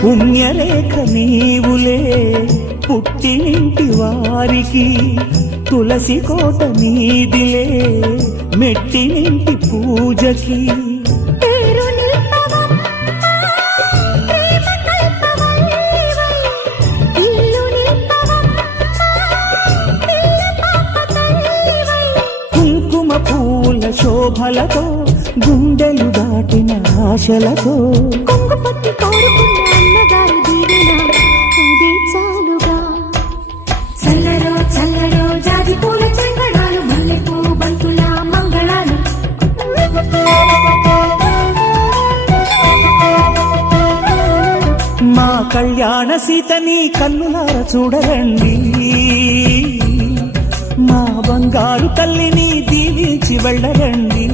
పుణ్యరేఖ నీవులే పుట్టినింటి వారికి, తులసి కోట నీదిలే మెట్టినింటి పూజకి. కుంకుమ పూల శోభలతో గుండెలు దాటిన ఆశలతో కొంగుపట్టి కోరుకున్న అన్నగారి దీవెన అది చాలుగా. చల్లరో చల్లరో జాజి పూల చెంగడాలు, మల్లెపూ బంతుల మంగళాలు. మా కళ్యాణ సీతని కన్నులార చూడరండి, మా బంగారు తల్లిని దీవించి వెళ్ళరండి.